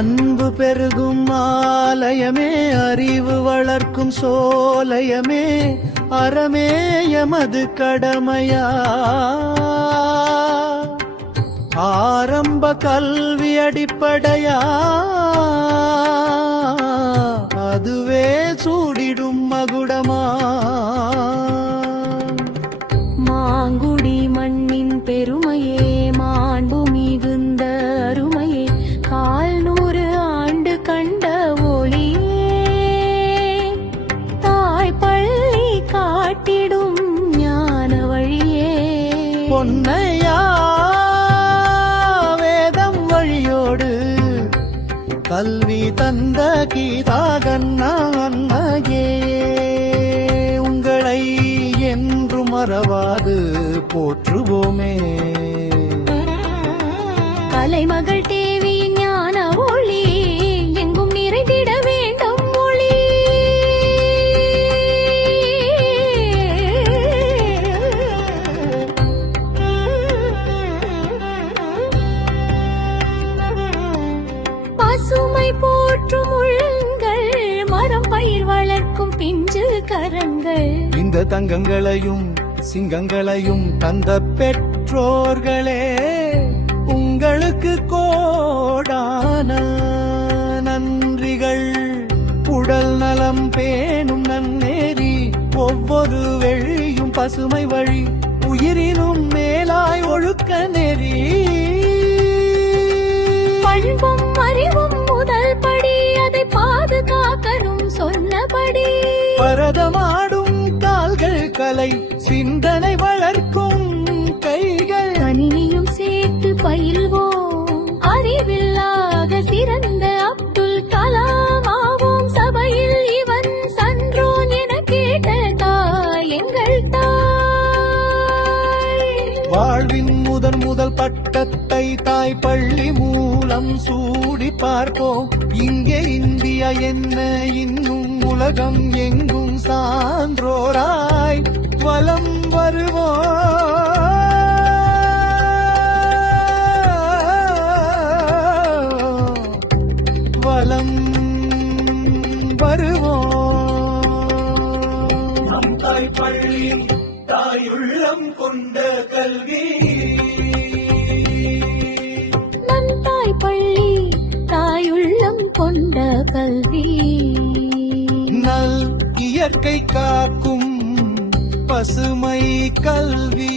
அன்பு பெருகும் ஆலயமே, அறிவு வளர்க்கும் சோலயமே, அறமே எமது கடமையா. ஆரம்ப கல்வி அடிப்படையா, அதுவே சூடிடும் மகுடமா. மாங்குடி மண்ணின் பெருமையே, மாண்பு மிகுந்த அருமையே, 400 ஆண்டு கண்ட ஒளியே, தாய்ப்பள்ளி காட்டிடும் ஞான வழியே. பொன்னையா வேதம் வழியோடு கல்வி தந்த கீதா கண்ணா அன்னையே, உங்களை என்று மறவாது போற்றுவோமே. கலைமகள் தேவியின் ஞான ஒளி எங்கும் நிறைந்திட வேண்டும் ஒளி. பசுமை போற்றும் உள்ளங்கள், மரம் பயிர் வளர்க்கும் பிஞ்சு கரங்கள், இந்த தங்கங்களையும் சிங்கங்களையும் தந்த பெற்றோர்களே, உங்களுக்கு கோடான நன்றிகள். உடல் நலம் பேணும் நன்னேறி, ஒவ்வொரு வெள்ளியும் பசுமை வழி, உயிரினும் மேலாய் ஒழுக்க நெறி. பண்பும் அறிவும் முதல் படி, அதை பாதுகாக்கணும் சொன்னபடி. பரதமாடும் கால்கள் கலை, சிந்தனை வளர்க்கும் கைகள், கணினியும் சேர்த்து பயில்வோம், அறிவில்லாத சிறந்த அப்துல் கலாம் ஆவோம். சபையில் இவன் சன்றோன் என கேட்ட தாய் எங்கள் தாய். வாழ்வின் முதல் பட்டத்தை தாய் பள்ளி மூலம் சூடி பார்ப்போம். இங்கே இந்தியா என்ன, இன்னும் உலகம் எங்கும் சான்றோராய் வலம் வருவோம். வலம் வருவோம். நம் தாய் பள்ளி தாயுள்ளம் கொண்ட கல்வி, நம் தாய் பள்ளி தாயுள்ளம் கொண்ட கல்வி. நல் இயற்கை காக்கும் பசுமை கல்வி.